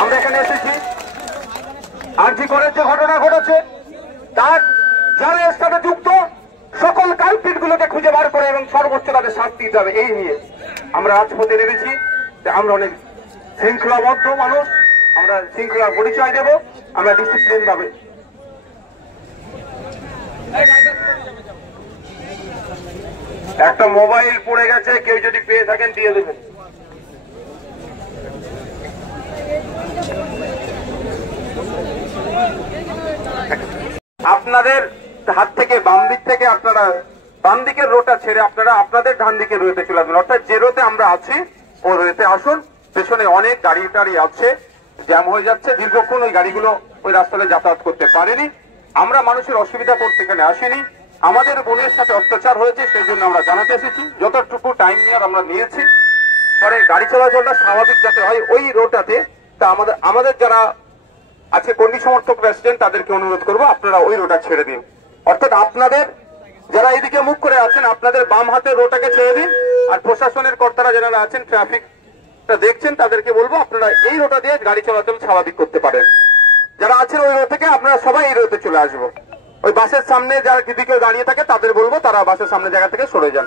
আমরা এখানে এসেছি আরজি করের যে ঘটনা ঘটেছে তার যারা এর সাথে যুক্ত সকল কালপিট গুলোকে খুঁজে বার করে এবং সর্বোচ্চ তাদের শাস্তি দিতে হবে, এই নিয়ে আমরা রাজপথে নেমেছি। আমরা অনেক শৃঙ্খলাবদ্ধ মানুষ, আমরা শৃঙ্খলার পরিচয় দেব, আমরা ডিসিপ্লিন ভাবে। একটা মোবাইল পড়ে গেছে, কেউ যদি পেয়ে থাকেন দিয়ে দেবেন। আপনাদের হাত থেকে বাম দিক থেকে আপনারা বাম দিকের রোটা ছেড়ে আপনারা আপনাদের ডান দিকের রোতে চলে আসবেন, অর্থাৎ যে রোতে আমরা আছি ওই রোতে আসুন। পেছনে অনেক গাড়ি টাড়ি আছে, জ্যাম হয়ে যাচ্ছে, দীর্ঘক্ষণ ওই গাড়িগুলো ওই রাস্তাতে যাতায়াত করতে পারেনি। আমরা মানুষের অসুবিধা করতে এখানে আসিনি, আমাদের বোনের সাথে অত্যাচার হয়েছে সেই জন্য আমরা জানাতে এসেছি। যতটুকু টাইম নিয়ে আমরা নিয়েছি, পরে গাড়ি চলাচলটা স্বাভাবিক যাতে হয় ওই রোডটাতে। তা আমাদের যারা আছে কর্মী সমর্থক রেসিডেন্ট তাদেরকে অনুরোধ করবো আপনারা ওই রোডটা ছেড়ে দিন, অর্থাৎ আপনাদের যারা এইদিকে মুখ করে আছেন আপনাদের বাম হাতের রোডটাকে ছেড়ে দিন। আর প্রশাসনের কর্তারা যারা আছেন ট্রাফিকটা দেখছেন তাদেরকে বলবো আপনারা এই রোডটা দিয়ে গাড়ি চলাচল স্বাভাবিক করতে পারেন। যারা আছেন ওই রোড থেকে আপনারা সবাই এই রোডে চলে আসবো। ওই বাসের সামনে যারা দিকে দাঁড়িয়ে থাকে তাদের বলবো তারা বাসের সামনে জায়গা থেকে সরে যান।